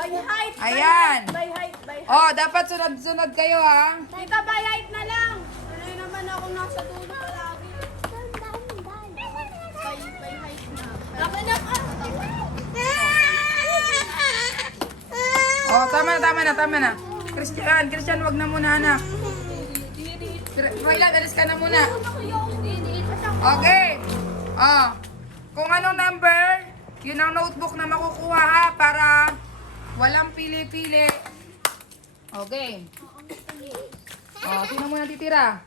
By height. Ayan. By height. Oh, dapat sunod-sunod kayo ha. Tita, by height na lang. Tuloy naman ako nasa dulo lagi. By height na. Tama na ka. Oh, tama na. Christian, wag na muna anak. Roylan, alis ka na muna. Okay. Oh, kung anong number, yun ang notebook na makukuha ha, para walang pili-pili. Okay. Oh, sino muna titira?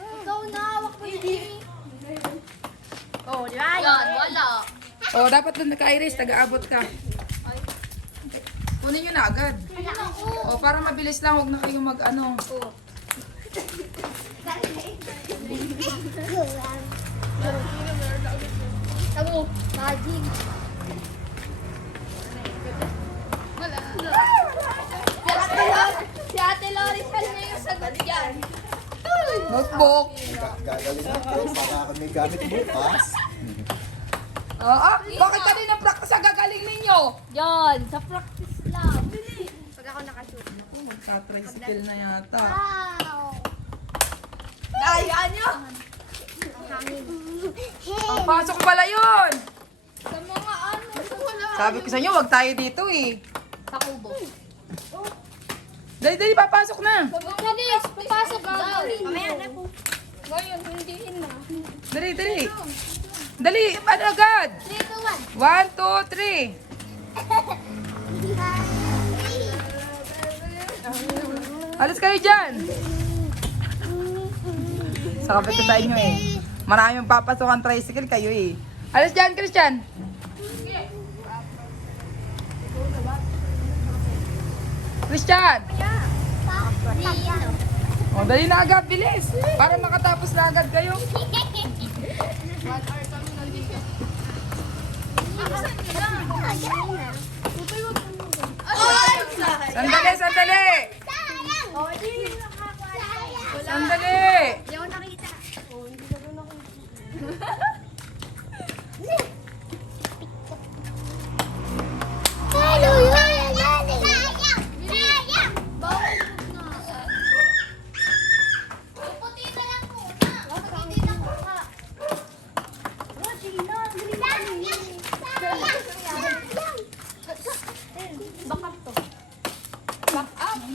Ikaw na, wag mo hindi. Oh, yan. Wala. Oh, dapat doon ka-Iris, taga-abot ka. Kunin nyo na agad. Oh, para mabilis lang, huwag na kayong mag-ano. Tabo, magic. Si Ate Loris, ano na yung sagot yan? Notebook. Gagaling ako para ako may gamit bukas. Bakit kanina practice ang gagaling ninyo? Yan, sa practice lang. Pag ako nakashoot. Magka-tricycle na yata. Wow! Dayaan nyo! Ang hangin. Ang pasok pala yun! Sa mga ano, sa wala. Sabi ko sa inyo, wag tayo dito eh. Sa kubo. Dali, papasok na. Bilis, papasok daw. Mamaya na po. Ngayon, hindihin na. Dali. Dali, ano agad? 3, 2, 1. 1, 2, 3. Alis kayo dyan. Sakapit ko sa inyo eh. Maraming papasok ang tricycle kayo eh. Alis dyan, Christian. Christian! O, dali na agad, bilis. Para makatapos na agad kayo. Sandali! Sandali! Hindi ako nakita.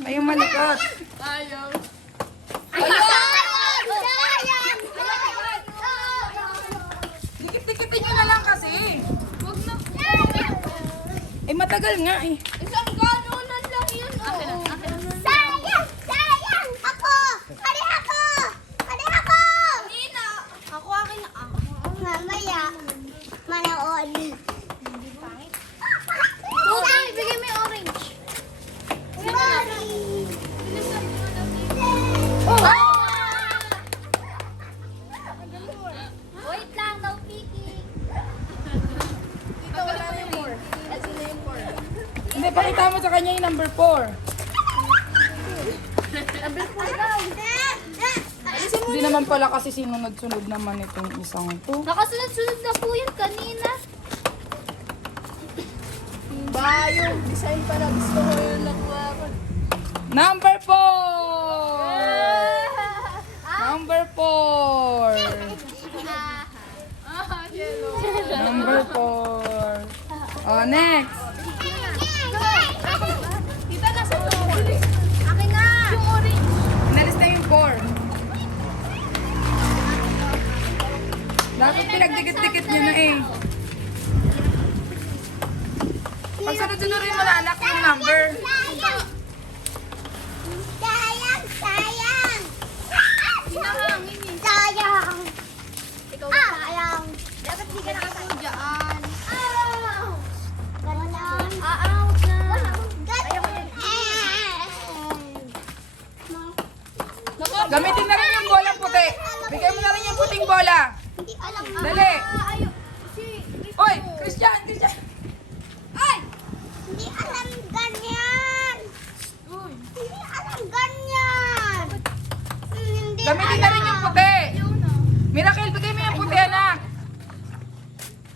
Ayun malikot. Dikit-dikitin nyo na lang kasi. Eh matagal nga eh. Isang ganunan lang yun. Nina! Ako akin na. Mamaya, manood. Okay, bigay mo yung orange. Wait lang, daw picking. Dito wala na yung 4. Kasi na yung 4. Hindi, pakita mo sa kanya yung number 4. Number 4 daw. Hindi naman pala kasi sinunod-sunod naman itong isang to. Nakasunod-sunod na po yun kanina. Ba, yung design para gusto ko yung nakuha ko. Number 4! Number 4! Number 4. Oh, next. Tita, nasa to? Akin na! Yung orange. Inalis na yung 4. Dapat pinagdikit-dikit nyo na eh. Pag sunod-sunurin mo na anak yung number. Sayang! Hinahangin eh. Sayang! Ikaw na sayang. Dapat di ka nakasalo dyan. Ganon. Out na. Gamitin na rin yung bolang puti. Bigay mo na rin yung puting bola. Hindi alam mo. Dali. Ayaw. Si Oy, Christian. Ay! Hindi alam ganyan. Hindi alam ganyan. Hindi Gamitin na rin yung puti. Miracle, bigay mo yung puti, anak.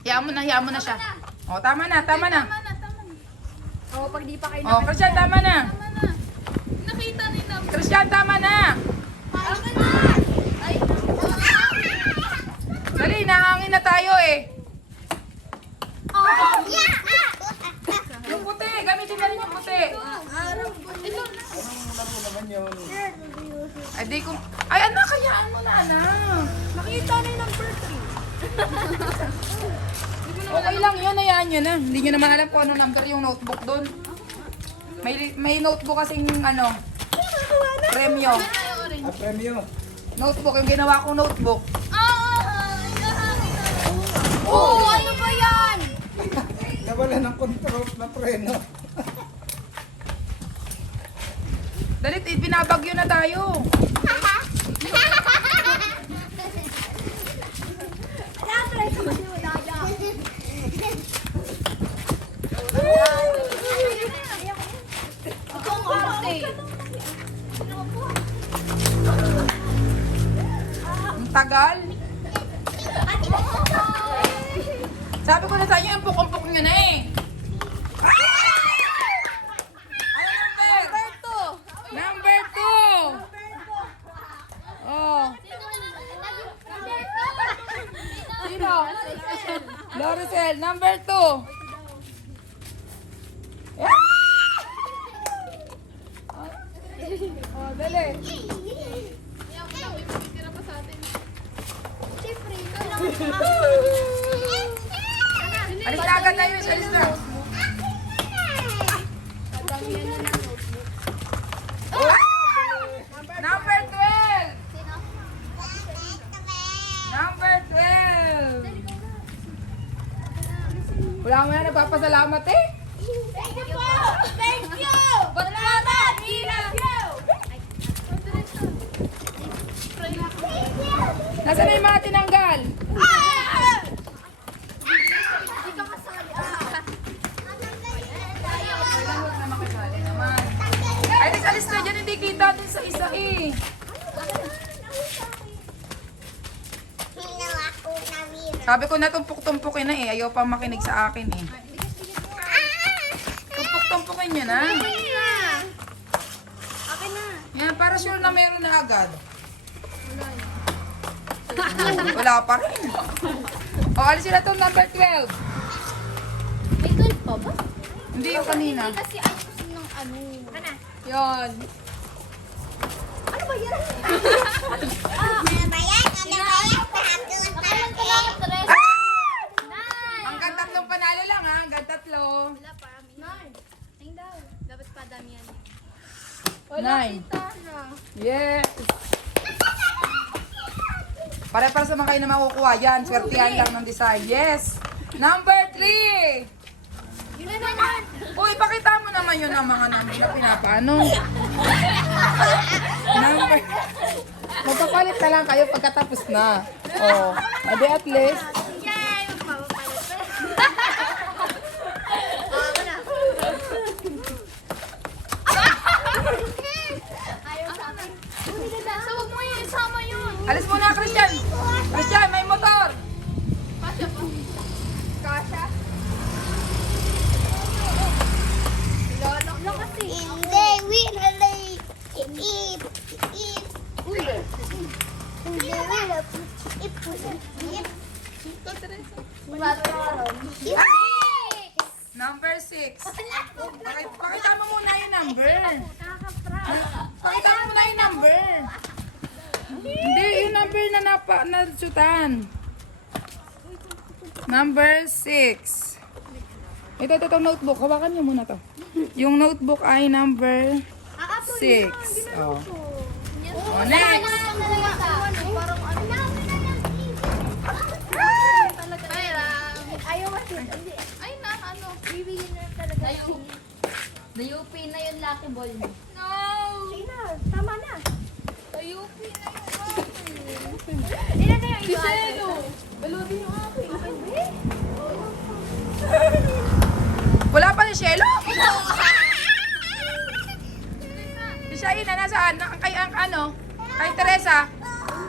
Hayaan mo na siya. O, tama na. Tama na. pag di pa kayo Oh, Christian, tama na. nakita ni number. Christian, tama na. Akin na! Ay! Dali, nahangin na tayo eh. Yung puti, gamitin na rin yung puti. Ito na. Ano naman yun? Ay, di ko... Ay, anak, kayaan mo na, anak. Nakita na yung number 3. Okay lang yun, hayaan nyo na. Hindi nyo naman alam kung ano number yung notebook doon. May notebook kasing ano, premyo. Ah, premyo. Notebook, yung ginawa kong notebook. Oh, ano ba yan? Nawala ng control na preno. Dalit, binabagyo na tayo. Itong arte. Ang tagal. Sabi ko na sa inyo, yung puk-puk nyo na eh. Number 2. Oh. Sino? Loricel, number 2. Oh, dali. Alis na agad tayo, alis na. Number 12. Number 12. Wala mo na nagpapasalamat eh. Thank you po! Thank you! Salamat! Thank you! Nasaan na yung mga tinanggal? Hindi ka kasali. Huwag na makasali naman. Ay, alis na dyan, hindi kita dun sa isa eh. Sabi ko na tumpuk-tumpukin na eh. Ayaw pa makinig sa akin eh. Tumpuk-tumpukin nyo na. Akin na. Yan, para sure na meron na agad. Wala pa rin. O, alisin na itong number 12. May 12 pa ba? Hindi yung kanina. Kasi ayos ng ano. Ano? Yan. Ano ba yan? Nakalan ko lang, Teresa. Hanggang tatlong panalo lang ha. Hanggang tatlo. Wala, parang 9. Tingin daw. Dapat pa damihan. 9. Tara. Yes. Pare-para sa mga kayo na makukuha yan. Swertihan lang ng design. Yes. Number 3. Yun na naman. Uy, pakita mo naman yun ang mga number na pinapaano. Number. Magpapalit na lang kayo pagkatapos na. Oh, adi at least. Yay! Magpapapalit. Ako na. Ayaw sa akin. So, huwag mo yung isama yun. Alis muna, Christian. Christian, may motor. Kasha pa. Kasha? Lolo kasi. Hindi, we really eat. Uy! Hindi, we eat. Number 6. Pakita mo muna yung number. Pakita mo muna yung number. Hindi, yung number na nasutan. Number 6. Ito, notebook. Hawakan niyo muna to. Yung notebook ay number 6. Oh. Oh, next. Parang ano. Ayaw kasi. Ay na, ano. Bibigyan na talaga. The UP na yun, Lucky Ball. No! Sina, tama na. The UP na yun. Ilan na yung iba? Biseno. Balutin yung akin. Wala pa ni Shelo? Si Shaina, nasaan? Kay ang ano? Kay Teresa.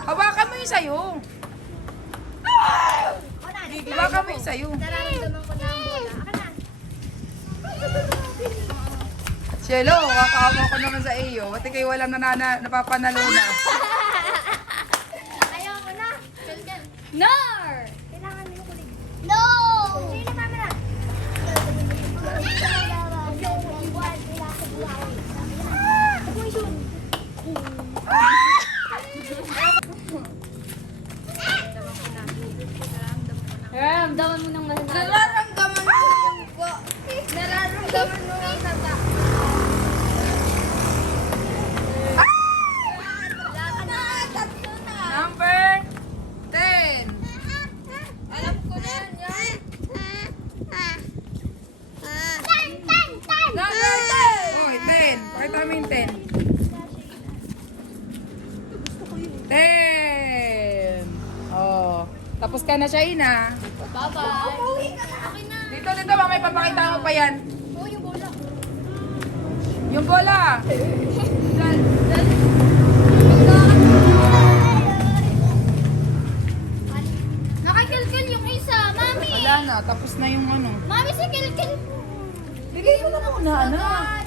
Hawakan mo yung sayo. Hawakan mo yung sayo. Nararamdaman ko na ang bola. Akin na. Shelo, kakaawa ko naman sa iyo. Pati kayo walang napapanalo na. Ayaw ko na. Kalkan. Nar! Kailangan mo yung kulig. No! Sino na camera? Nararamdaman mo ng mananalo. Nararamdaman ko yung po. Nararamdaman mo ng tata. Wala ka na. Tatlo na. Number 10. Alam ko na yan. Number 10. Oh, 10. Pakita mo yung 10. 10. Oh. Tapos ka na siya, Ina. Bye-bye. Okay na. Dito, mamay, papakita mo pa yan. Oh, yung bola. Yung bola. Nakakilkil yung isa, mami. Wala na, tapos na yung ano. Mami, si kilkil. Bigay mo na muna, anak.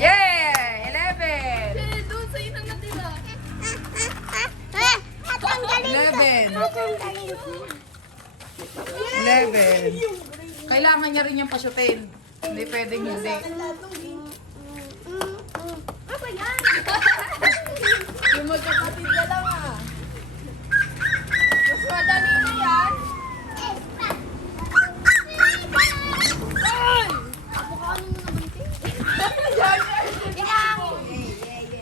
Yeah! 11. Doon sa'yo na natira. 11. 11. Kailangan niya rin yung pasyutin. Hindi pwedeng hindi. Ano yan? Yung magkapatid na lang ah. Mas madali na yan. Mukha ano mo naman, te?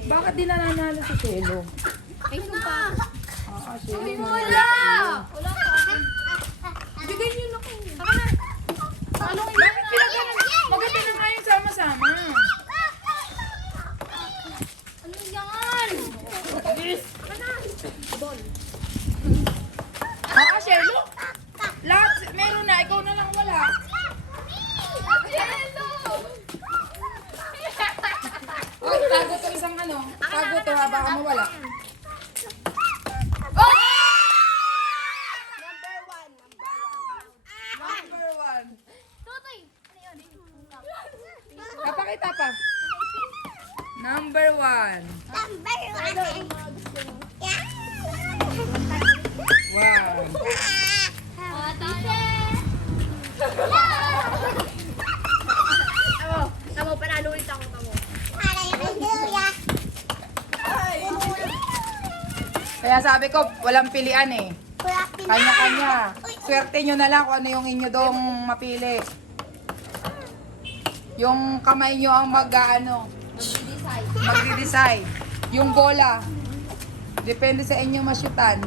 Bakit di nananalo si Shelo? Ay, sumpa. Shelo. Wala! Wala ka. Bigay niyo na ko. Saka na. Ano yung Bakit pinagano? Maganda na nga yung sama-sama. Ano yan? Shelo? Lahat, meron na. Ikaw na lang wala. Oy, tago to isang ano. Tago to ha, baka mawala. Oh! Number 1. Tutoy. Ano yun? Kapakita pa. Number 1. Wow. Ate. Tamo, panalo ulit ako, tamo. Kaya sabi ko, walang pilian eh. Kanya-kanya. Swerte nyo na lang kung ano yung inyo dong mapili. Yung kamay nyo ang magdi-decide. Yung bola. Depende sa inyo masyutan.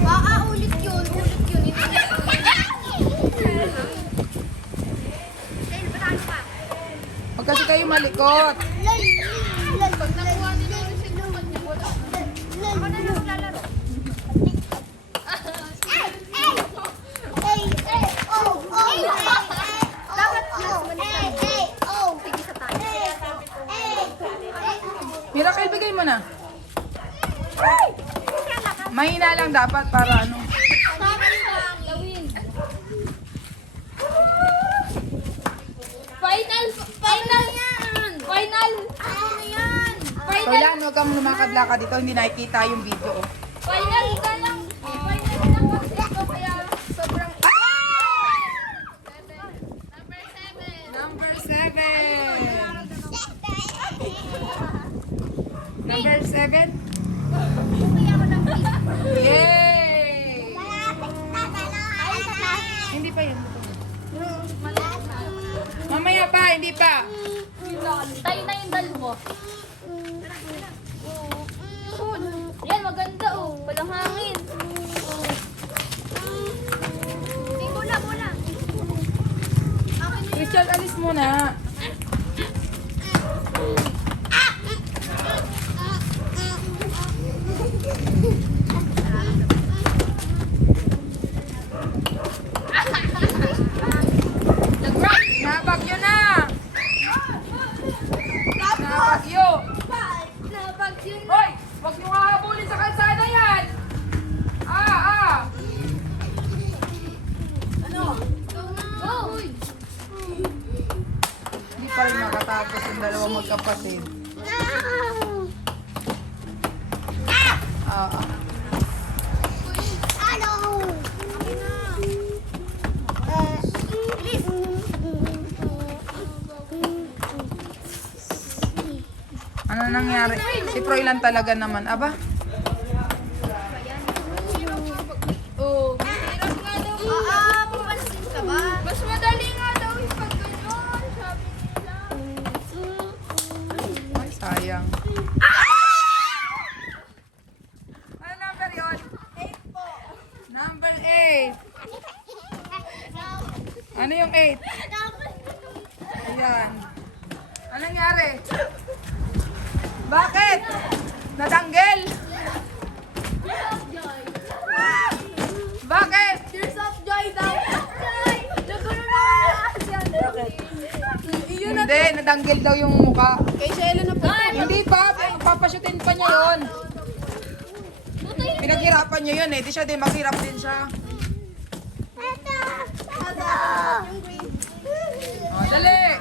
Baka ulit yun. Ulit yun. Huwag kasi kayo malikot. Pag nakuha nila yung sinukat niya, wala. Ako na lang lalaro. Sige sa tayo. Miracle, bigay mo na. Mahina lang dapat para ano. Gawin. Final! Final yan! Final! Ano yan? Final! Kailan huwag kang lumakad-lakad dito, hindi nakikita yung video. Oh. Final ka lang! Final lang kasi ito kaya sobrang... Number 7. Number 7. Kaya ako ng piece. Yay! Hindi pa yan. Mamaya pa, hindi pa. Tayo na yung dalawa. Yan, maganda oh. Walang hangin. Bola. Christian, alis muna. Nabagyo na! Nabagyo! Nabagyo na. Hoy! Huwag niyo hahabulin sa kalsada yan! nakatapos yung dalawang magkapatid. Oo. Ano? Ano nangyari? Si Froilan talaga naman. Aba? Oh. Hirap nga daw. Papansin ka ba? Mas madali nga daw yung pag ganyan. Sabi nila. Ay, sayang. Ano number yun? 8 po. Number 8. Ano yung 8? Ayan. Ano nangyari? Bakit? Natanggel? Bakit? Tears of joy daw. Nagulo na kasi yan. Iyon na. Hindi, natanggel daw yung mukha. Kay Shelo na po. Hindi pa, papashutin pa niya yun. Pinaghirapan niya yun eh. Di siya din, maghirap din siya. Oh, dali!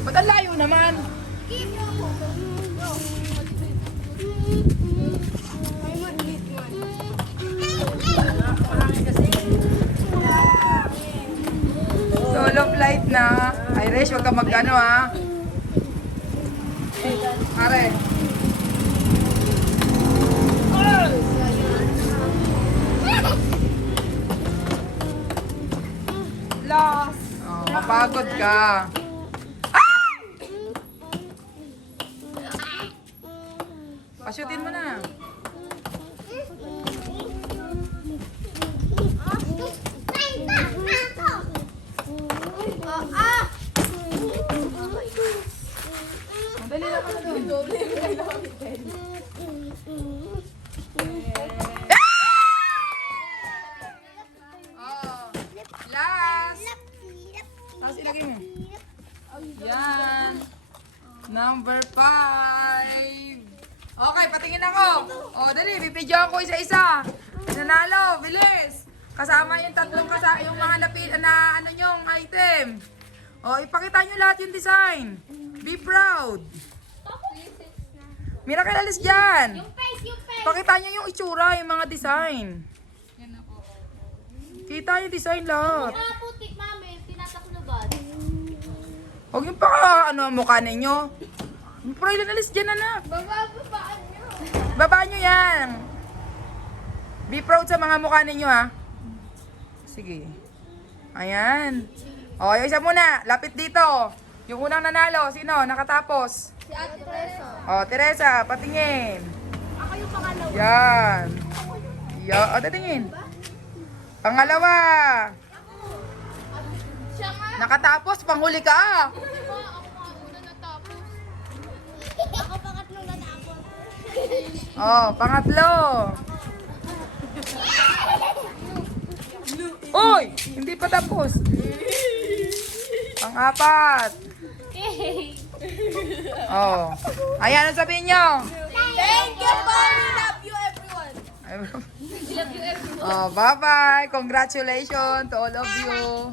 Ba't ang layo naman? Solo flight na. Irish, huwag ka mag-ano ha. Pare. Lost. Oh, mapagod ka. Pasyutin mo na. Madali lang ka na doon. Oh, last. Tapos ilagay mo. Yan. Number 5. Okay, patingin ako. O, dali, bibidyoan ko isa-isa. Nanalo, bilis. Kasama yung tatlong yung mga lapil na ano yung item. O, ipakita nyo lahat yung design. Be proud. Miracle alis dyan. Pakita nyo yung itsura, yung mga design. Kita yung design lahat. Putik, mami. Tinatakloban. Huwag yung ano, mukha ninyo. Pero ilan alis dyan, anak. Bababaan nyo. Baba nyo yan. Be proud sa mga mukha ninyo, ha. Sige. Ayan. O, yung isa muna. Lapit dito. Yung unang nanalo. Sino? Nakatapos. Si Ate Teresa. O, Teresa, patingin. Ako yung pangalawa. Yan. Yan. O, tatingin. Pangalawa. Siya nga. Nakatapos. Panghuli ka. Ako nga una natapos. Ako pangatlong natapos. O, pangatlo. Uy! Hindi pa tapos. Pang-apat. Oh. Ayan, ano sabihin nyo? Thank you, Polly. Love you, everyone. Oh, bye-bye. Congratulations to all of you.